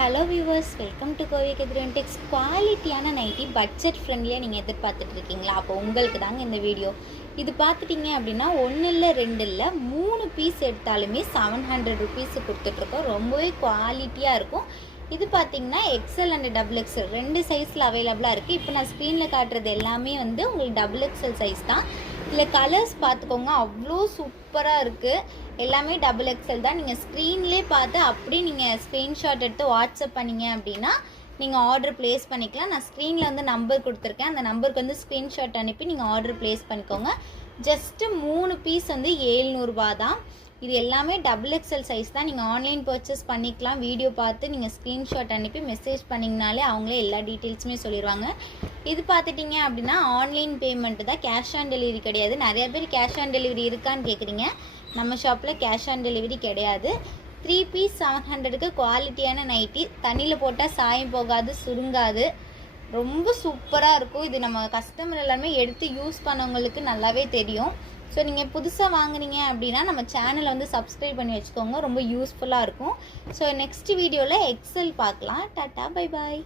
Hello viewers, welcome to Kovai Kathiravan Tex. குவாலிட்டியான nighty budget ஃப்ரெண்ட்லியாக நீங்கள் எதிர்பார்த்துட்டு இருக்கீங்களா? அப்போ உங்களுக்கு தாங்க இந்த வீடியோ. இது பார்த்துட்டிங்க அப்படின்னா 1 இல்லை 2 இல்லை 3 பீஸ் எடுத்தாலுமே 700 ருபீஸு கொடுத்துட்ருக்கோம். ரொம்பவே குவாலிட்டியாக இருக்கும். இது பார்த்திங்கன்னா எக்ஸல் அண்ட் டபுள் எக்ஸல் 2 சைஸில் அவைலபிளாக இருக்குது. இப்போ நான் ஸ்க்ரீனில் காட்டுறது எல்லாமே வந்து உங்களுக்கு டபுள் எக்ஸல் சைஸ் தான். இல்லை கலர்ஸ் பார்த்துக்கோங்க, அவ்வளோ சூப்பராக இருக்குது. எல்லாமே டபுள் எக்ஸல் தான். நீங்கள் ஸ்க்ரீன்லேயே பார்த்து அப்படியே நீங்கள் ஸ்க்ரீன்ஷாட் எடுத்து வாட்ஸ்அப் பண்ணிங்க அப்படின்னா நீங்கள் ஆர்டர் ப்ளேஸ் பண்ணிக்கலாம். நான் ஸ்க்ரீனில் வந்து நம்பர் கொடுத்துருக்கேன், அந்த நம்பருக்கு வந்து ஸ்க்ரீன்ஷாட் அனுப்பி நீங்கள் ஆர்டர் ப்ளேஸ் பண்ணிக்கோங்க. ஜஸ்ட்டு 3 பீஸ் வந்து 700 தான். இது எல்லாமே டபுள் எக்ஸல் சைஸ் தான். நீங்கள் ஆன்லைன் பர்ச்சேஸ் பண்ணிக்கலாம். வீடியோ பார்த்து நீங்கள் ஸ்க்ரீன்ஷாட் அனுப்பி மெசேஜ் பண்ணிங்கனாலே அவங்களே எல்லா டீட்டெயில்ஸுமே சொல்லிடுவாங்க. இது பார்த்துட்டிங்க அப்படின்னா ஆன்லைன் பேமெண்ட்டு தான், கேஷ் ஆன் டெலிவரி கிடையாது. நிறைய பேர் கேஷ் ஆன் டெலிவரி இருக்கான்னு கேட்குறீங்க. நம்ம ஷாப்பில் கேஷ் ஆன் டெலிவரி கிடையாது. 3 பீஸ் 700க்கு குவாலிட்டியான நைட்டி. தண்ணியில் போட்டால் சாயம் போகாது, சுருங்காது, ரொம்ப சூப்பராக இருக்கும். இது நம்ம கஸ்டமர் எல்லாமே எடுத்து யூஸ் பண்ணவங்களுக்கு நல்லாவே தெரியும். ஸோ நீங்கள் புதுசாக வாங்குனீங்க அப்படின்னா நம்ம சேனலை வந்து சப்ஸ்கிரைப் பண்ணி வச்சுக்கோங்க, ரொம்ப யூஸ்ஃபுல்லாக இருக்கும். ஸோ நெக்ஸ்ட் வீடியோவில் எக்ஸல் பார்க்கலாம். Tata, bye bye.